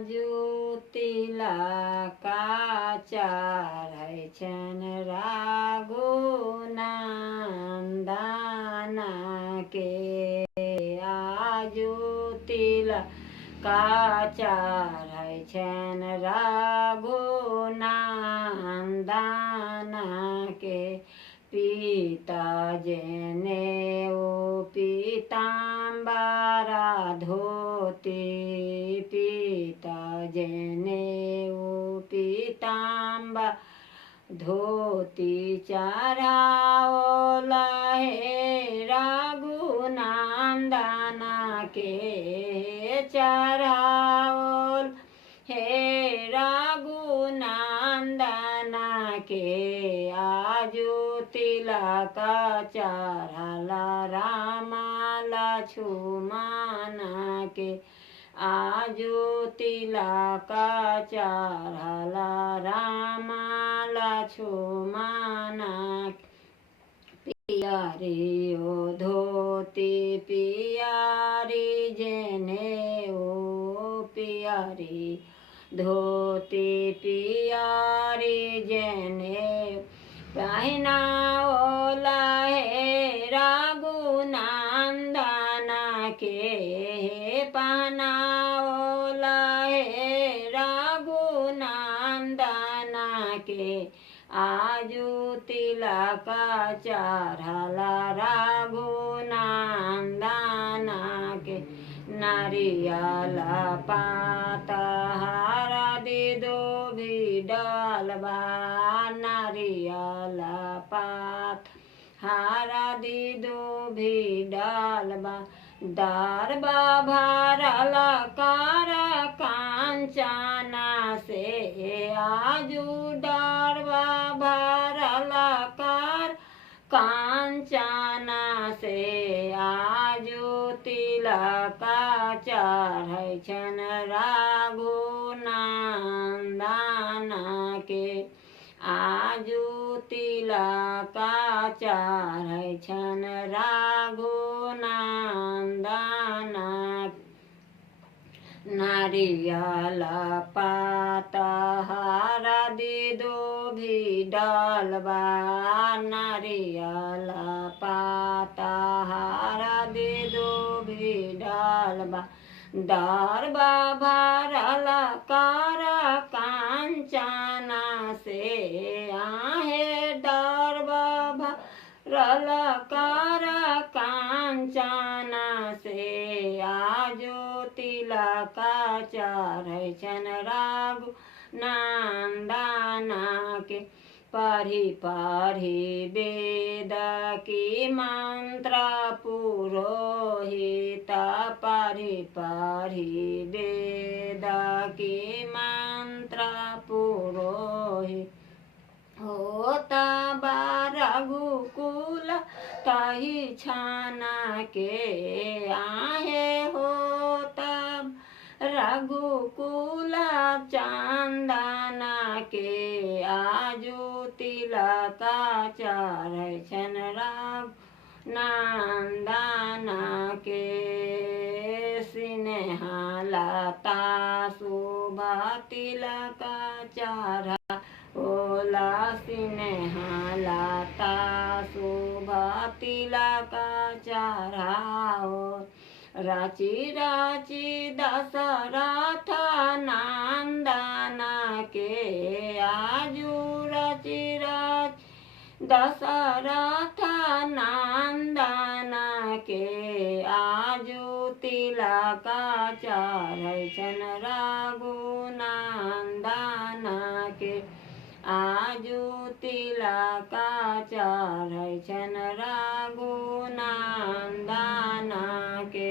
आजु तिलका चढ़ैछन् रघुनन्दन के। आजु तिलका चढ़ैछन् रघुनन्दन के। पीता जनेऊ पीताम्बर धोती, पीता जनेऊ पीताम्बर धोती चढ़ाओ लहे रघुनन्दन के। चढ़ाओ हे रघुनन्दन के। आजु तिलक चढ़ल राम लक्ष्मण के। आजु तिलक चढ़ल राम लक्ष्मण पियरी ओ धोती पियरी जनेऊ, पियरी धोती पियरी जनेऊ पहिनाओ लहे रघुनन्दन के। पहनाओ लहे रघुनन्दन के। आजु तिलक चढ़ल रघुनन्दन के। नारियल पात हरदि दुभि डालबा, नारियल पात हरदि दुभि डालबा। दरबा भरल कर कांचन से। आजु दरबा भरल कर कांचन से। आजु तिलक चढ़ैछन् रघुनन्दन के। आजु तिलक चढ़ैछन् रघुनन्दन। नारियल पात हरदि दुभि डालबा, नारियल पात हरदि दुभि डालबा। दरबा भरल कर कांचन से। आहे दरबा भरल कर कांचन से। आजु तिलक चढ़ैछन् रघुनन्दन के। पढ़ी पढ़ी वेद की मंत्र पुरोहित, पढ़ी पढ़ी वेद की मंत्र पुरोहित। होता रघुकुल तहि छान के। आहे होता रघुकुल चंदन के। आजु तिलक चढ़ैछन् रघुनन्दन के। स्नेहलता शोभा तिलक चढ़ा ओला। स्नेहलता शोभा तिलक चढ़ाओ। रचि रचि दशरथ नन्दन के। आजु रचि रचि दशरथ नन्दन के। आजु तिलक चढ़ैछन् रघुनन्दन के। आजु तिलक चढ़ैछन् रघुनन्दन के।